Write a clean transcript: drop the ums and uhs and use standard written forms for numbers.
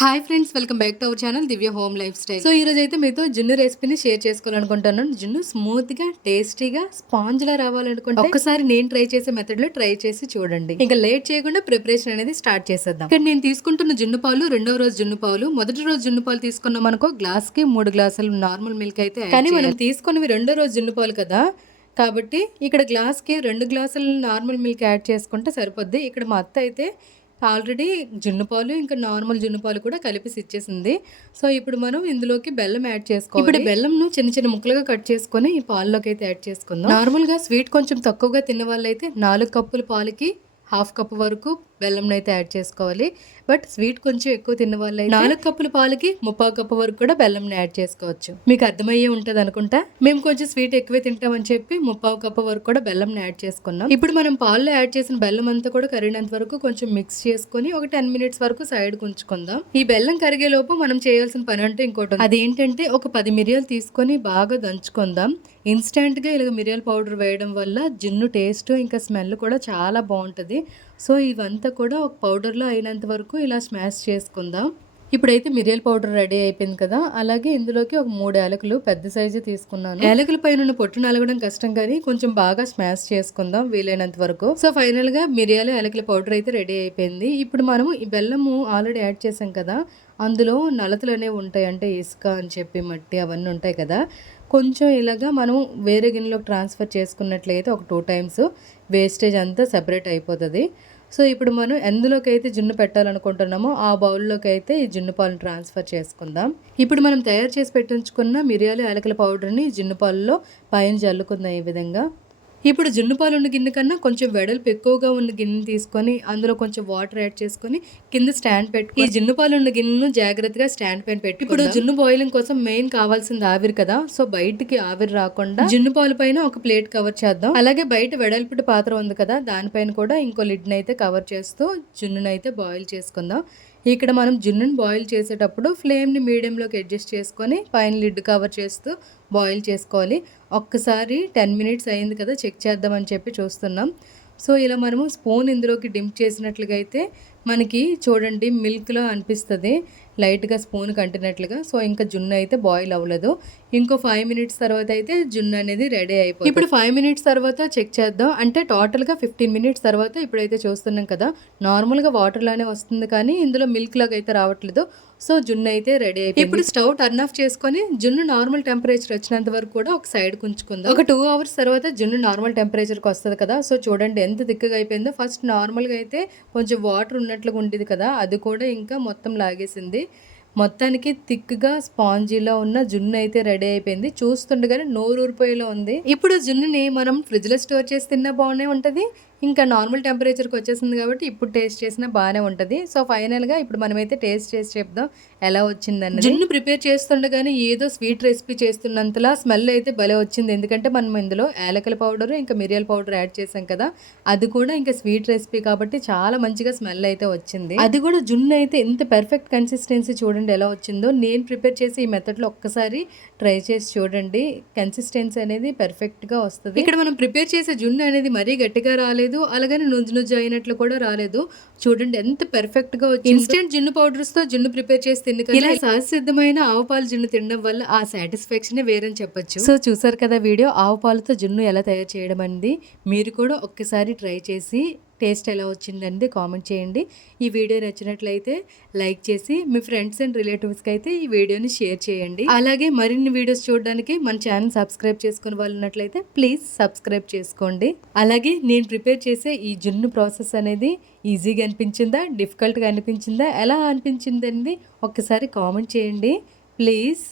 Hi friends, welcome back to our channel Divya home life style. So ఈ రోజు అయితే మీతో జున్ను రెసిపీని షేర్ చేసుకోవాలనుకుంటున్నాను. జున్ను స్మూత్ గా టేస్టీగా స్పాంజ్ లా రావాలనుకుంటే ఒక్కసారి నేను ట్రై చేసే మెథడ్ లో ట్రై చేసి చూడండి. ఇంకా లేట్ చేయకుండా ప్రిపరేషన్ అనేది స్టార్ట్ చేసేద్దాం. ఇక్కడ నేను తీసుకుంటున్న జున్ను పాలు రెండవ రోజు జున్ను పాలు. మొదటి రోజు జున్ను పాలు తీసుకున్నాం అనుకో గ్లాస్ కి 3 గ్లాసులు నార్మల్ మిల్క్ అయితే, కానీ మనం తీసుకున్నవి రెండో రోజు జున్ను పాలు కదా, కాబట్టి ఇక్కడ గ్లాస్ కి 2 గ్లాసులు నార్మల్ మిల్క్ యాడ్ చేసుకుంటే సరిపోద్ది. ఇక్కడ మా అత్త అయితే ఆల్రెడీ జున్ను పాలు ఇంకా నార్మల్ జున్ను పాలు కూడా కలిపి ఇచ్చేసింది. సో ఇప్పుడు మనం ఇందులోకి బెల్లం యాడ్ చేసుకోవాలి. ఇప్పుడు బెల్లంను చిన్న చిన్న ముక్కలుగా కట్ చేసుకొని ఈ పాల్లోకి అయితే యాడ్ చేసుకుందాం. నార్మల్ గా స్వీట్ కొంచెం తక్కువగా తిన్న వాళ్ళైతే 4 కప్పుల పాలకి 1/2 కప్పు వరకు బెల్లం అయితే యాడ్ చేసుకోవాలి. బట్ స్వీట్ కొంచెం ఎక్కువ తిన్న వాళ్ళు 4 కప్పుల పాలకి 3/4 కప్పు వరకు కూడా బెల్లం యాడ్ చేసుకోవచ్చు. మీకు అర్థమయ్యే ఉంటది అనుకుంటా. మేము కొంచెం స్వీట్ ఎక్కువే తింటామని చెప్పి 3/4 కప్పు వరకు కూడా బెల్లం యాడ్ చేసుకున్నాం. ఇప్పుడు మనం పాల్లో యాడ్ చేసిన బెల్లం అంతా కూడా కరిగినంత వరకు కొంచెం మిక్స్ చేసుకుని ఒక 10 మినిట్స్ వరకు సైడ్ ఉంచుకుందాం. ఈ బెల్లం కరిగే లోపు మనం చేయాల్సిన పని అంటే ఇంకోటి, అదేంటంటే ఒక 10 మిరియాలు తీసుకొని బాగా దంచుకుందాం. ఇన్స్టెంట్ గా ఇలా మిరియాల పౌడర్ వేయడం వల్ల జున్ను టేస్ట్ ఇంకా స్మెల్ కూడా చాలా బాగుంటది. సో ఇవంతా కూడా ఒక పౌడర్లో అయినంత వరకు ఇలా స్మాష్ చేసుకుందాం. ఇప్పుడైతే మిరియాల పౌడర్ రెడీ అయిపోయింది కదా, అలాగే ఇందులోకి ఒక 3 యాలకులు పెద్ద సైజు తీసుకున్నాను. యాలకుల పైన పొట్టు నలగడం కష్టం, కానీ కొంచెం బాగా స్మాష్ చేసుకుందాం వీలైనంత వరకు. సో ఫైనల్ గా మిరియాలు యాలకుల పౌడర్ అయితే రెడీ అయిపోయింది. ఇప్పుడు మనము ఈ బెల్లము ఆల్రెడీ యాడ్ చేసాం కదా, అందులో నలతలు అనేవి ఉంటాయి, అంటే ఇసుక అని చెప్పి మట్టి అవన్నీ ఉంటాయి కదా. కొంచెం ఇలాగా మనం వేరే గిన్నెలోకి ట్రాన్స్ఫర్ చేసుకున్నట్లయితే ఒక 2 టైమ్స్ వేస్టేజ్ అంతా సెపరేట్ అయిపోతుంది. సో ఇప్పుడు మనం ఎందులోకి అయితే జున్ను పెట్టాలనుకుంటున్నామో ఆ బౌల్లోకి అయితే ఈ జున్ను పాలను ట్రాన్స్ఫర్ చేసుకుందాం. ఇప్పుడు మనం తయారు చేసి పెట్టించుకున్న మిరియాలు యాలకుల పౌడర్ని జున్ను పాలలో పైన జల్లుకుందాం ఈ విధంగా. ఇప్పుడు జున్ను పాలు ఉన్న గిన్నె కన్నా కొంచెం వెడల్పు ఎక్కువగా ఉన్న గిన్నె తీసుకొని అందులో కొంచెం వాటర్ యాడ్ చేసుకొని కింద స్టాండ్ పెట్టి ఈ జున్ను పాలు ఉన్న గిన్నెను జాగ్రత్తగా స్టాండ్ పైన పెట్టి, ఇప్పుడు జున్ను బాయిలింగ్ కోసం మెయిన్ కావాల్సింది ఆవిరి కదా. సో బయటికి ఆవిరి రాకుండా జున్ను పాలు పైన ఒక ప్లేట్ కవర్ చేద్దాం. అలాగే బయట వెడల్పుటి పాత్ర ఉంది కదా, దానిపైన కూడా ఇంకో లిడ్ని అయితే కవర్ చేస్తూ జున్నును అయితే బాయిల్ చేసుకుందాం. ఇక్కడ మనం జున్నుని బాయిల్ చేసేటప్పుడు ఫ్లేమ్ని మీడియంలోకి అడ్జస్ట్ చేసుకొని పైన లిడ్ కవర్ చేస్తూ బాయిల్ చేసుకోవాలి. ఒక్కసారి 10 మినిట్స్ అయింది కదా, చెక్ చేద్దామని చెప్పి చూస్తున్నాం. సో ఇలా మనము స్పూన్ ఇందులోకి డింప్ చేసినట్లుగా అయితే మనకి చూడండి మిల్క్లో అనిపిస్తుంది, లైట్గా స్పూన్ కంటినట్లుగా. సో ఇంకా జున్ను అయితే బాయిల్ అవ్వలేదు. ఇంకో 5 మినిట్స్ తర్వాత అయితే జున్ను అనేది రెడీ అయిపోయింది. ఇప్పుడు 5 మినిట్స్ తర్వాత చెక్ చేద్దాం. అంటే టోటల్గా 15 మినిట్స్ తర్వాత ఇప్పుడైతే చూస్తున్నాం కదా, నార్మల్గా వాటర్ లానే వస్తుంది, కానీ ఇందులో మిల్క్ లాగా అయితే రావట్లేదు. సో జున్ను అయితే రెడీ అయిపోయింది. ఇప్పుడు స్టవ్ టర్న్ ఆఫ్ చేసుకొని జున్ను నార్మల్ టెంపరేచర్ వచ్చినంత వరకు కూడా ఒక సైడ్ ఉంచుకుందాం. ఒక 2 అవర్స్ తర్వాత జున్ను నార్మల్ టెంపరేచర్కి వస్తుంది కదా. సో చూడండి ఎంత థిక్గా అయిపోయిందో. ఫస్ట్ నార్మల్గా అయితే కొంచెం వాటర్ ఉన్నట్లుగా ఉండేది కదా, అది కూడా ఇంకా మొత్తం లాగేసింది. మొత్తానికి థిక్గా స్పాంజీలో ఉన్న జున్ను అయితే రెడీ అయిపోయింది. చూస్తుండగానే నోరు ఊరిపోయేలా ఉంది. ఇప్పుడు జున్నుని మనం ఫ్రిడ్జ్లో స్టోర్ చేసి తిన్నా బాగానే ఉంటుంది, ఇంకా నార్మల్ టెంపరేచర్కి వచ్చేసింది కాబట్టి ఇప్పుడు టేస్ట్ చేసినా బాగానే ఉంటుంది. సో ఫైనల్గా ఇప్పుడు మనమైతే టేస్ట్ చేసి చెప్దాం ఎలా వచ్చిందని. జున్ను ప్రిపేర్ చేస్తుండగానే ఏదో స్వీట్ రెసిపీ చేస్తున్నంతలా స్మెల్ అయితే భలే వచ్చింది. ఎందుకంటే మనం ఇందులో యాలకుల పౌడర్ ఇంకా మిరియాల పౌడర్ యాడ్ చేసాం కదా, అది కూడా ఇంకా స్వీట్ రెసిపీ కాబట్టి చాలా మంచిగా స్మెల్ అయితే వచ్చింది. అది కూడా జున్ను అయితే ఎంత పర్ఫెక్ట్ కన్సిస్టెన్సీ చూడండి ఎలా వచ్చిందో. నేను ప్రిపేర్ చేసి ఈ మెథడ్లో ఒక్కసారి ట్రై చేసి చూడండి, కన్సిస్టెన్సీ అనేది పర్ఫెక్ట్గా వస్తుంది. ఇక్కడ మనం ప్రిపేర్ చేసే జున్ను అనేది మరీ గట్టిగా రాలేదు, అలాగని నుజ్జు అయినట్లు కూడా రాలేదు. చూడండి ఎంత పర్ఫెక్ట్ గా వచ్చింది. ఇన్స్టెంట్ జున్ను పౌడర్స్ తో జున్ను ప్రిపేర్ చేసి తిన్న ఇలా సహజ సిద్ధమైన ఆవు పాలు జున్ను తినడం వల్ల ఆ సాటిస్ఫాక్షన్ వేరని చెప్పొచ్చు. సో చూసారు కదా వీడియో, ఆవు పాలతో జున్ను ఎలా తయారు చేయడం అనేది. మీరు కూడా ఒక్కసారి ట్రై చేసి టేస్ట్ ఎలా వచ్చిందండి కామెంట్ చేయండి. ఈ వీడియో నచ్చినట్లయితే లైక్ చేసి మీ ఫ్రెండ్స్ అండ్ రిలేటివ్స్కి అయితే ఈ వీడియోని షేర్ చేయండి. అలాగే మరిన్ని వీడియోస్ చూడడానికి మన ఛానల్ సబ్స్క్రైబ్ చేసుకునే వాళ్ళు ఉన్నట్లయితే ప్లీజ్ సబ్స్క్రైబ్ చేసుకోండి. అలాగే నేను ప్రిపేర్ చేసే ఈ జున్ను ప్రాసెస్ అనేది ఈజీగా అనిపించిందా, డిఫికల్ట్గా అనిపించిందా, ఎలా అనిపించింది అనేది ఒక్కసారి కామెంట్ చేయండి ప్లీజ్.